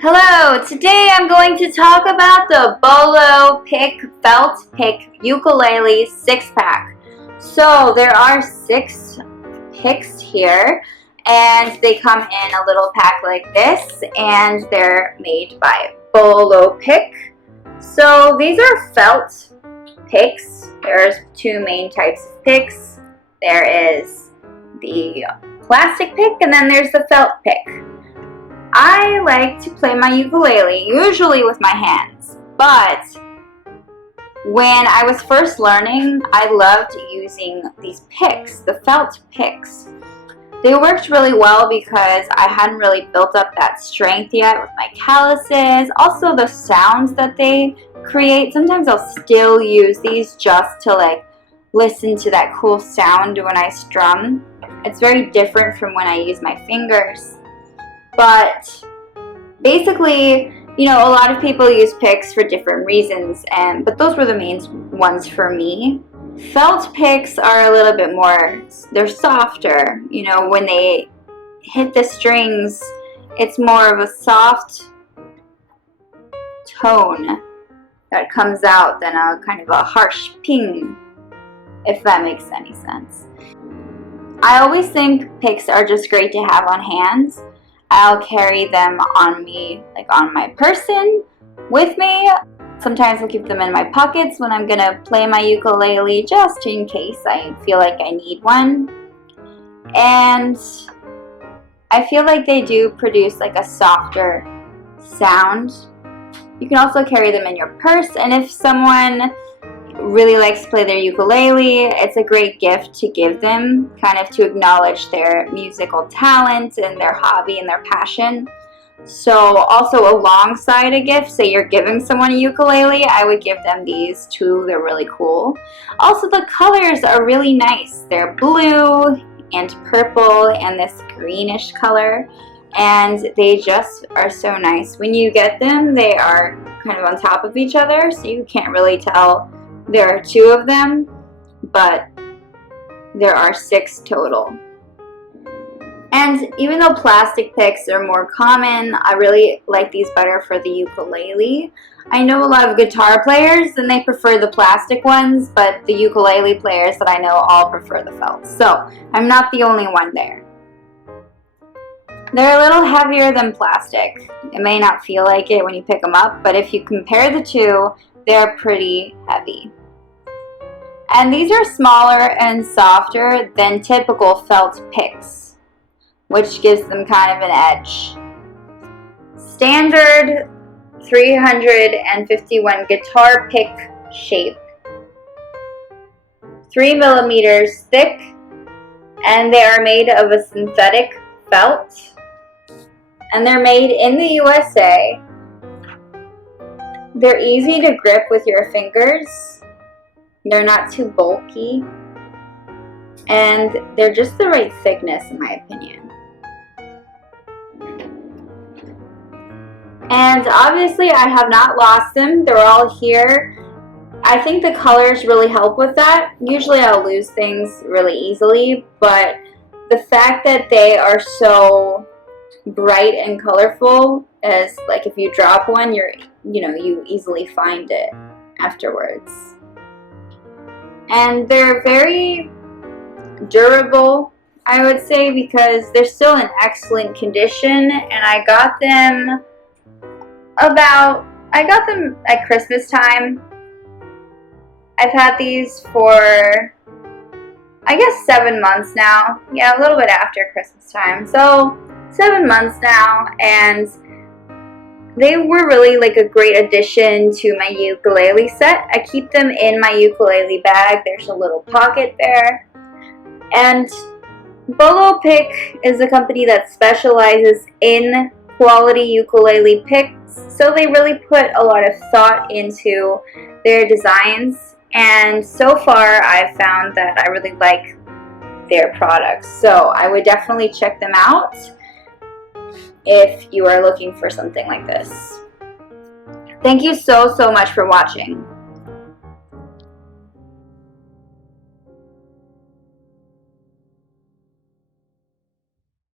Hello, today I'm going to talk about the Bolopick Felt Pick Ukulele 6-pack. So there are 6 picks here, and they come in a little pack like this, and they're made by Bolopick. So these are felt picks. There's 2 main types of picks. There is the plastic pick, and then there's the felt pick. I like to play my ukulele, usually with my hands, but when I was first learning, I loved using these picks, the felt picks. They worked really well because I hadn't really built up that strength yet with my calluses. Also the sounds that they create, sometimes I'll still use these just to listen to that cool sound when I strum. It's very different from when I use my fingers. But basically, a lot of people use picks for different reasons, but those were the main ones for me. Felt picks are a little bit more, they're softer. When they hit the strings, it's more of a soft tone that comes out than a kind of a harsh ping, if that makes any sense. I always think picks are just great to have on hands. I'll carry them on me, on my person, with me. Sometimes I'll keep them in my pockets when I'm gonna play my ukulele, just in case I feel like I need one. And I feel like they do produce a softer sound. You can also carry them in your purse, and if someone really likes to play their ukulele, it's a great gift to give them, kind of to acknowledge their musical talent and their hobby and their passion. So also alongside a gift, say you're giving someone a ukulele, I would give them these too. They're really cool. Also the colors are really nice. They're blue and purple and this greenish color, and they just are so nice. When you get them, they are kind of on top of each other, so you can't really tell there are 2 of them, but there are 6 total. And even though plastic picks are more common, I really like these better for the ukulele. I know a lot of guitar players and they prefer the plastic ones, but the ukulele players that I know all prefer the felt. So I'm not the only one there. They're a little heavier than plastic. It may not feel like it when you pick them up, but if you compare the 2, they're pretty heavy. And these are smaller and softer than typical felt picks, which gives them kind of an edge. Standard 351 guitar pick shape, 3 millimeters thick, and they are made of a synthetic felt, and they're made in the USA. They're easy to grip with your fingers. They're not too bulky. And they're just the right thickness, in my opinion. And obviously I have not lost them. They're all here. I think the colors really help with that. Usually I'll lose things really easily, but the fact that they are so bright and colorful is if you drop one, you easily find it afterwards. And they're very durable, I would say, because they're still in excellent condition, and I got them at Christmas time. I've had these for I guess 7 months now. Yeah, a little bit after Christmas time. So 7 months now, and they were really a great addition to my ukulele set. I keep them in my ukulele bag. There's a little pocket there. And Bolopick is a company that specializes in quality ukulele picks, so they really put a lot of thought into their designs, and so far I've found that I really like their products. So I would definitely check them out if you are looking for something like this. Thank you so much for watching.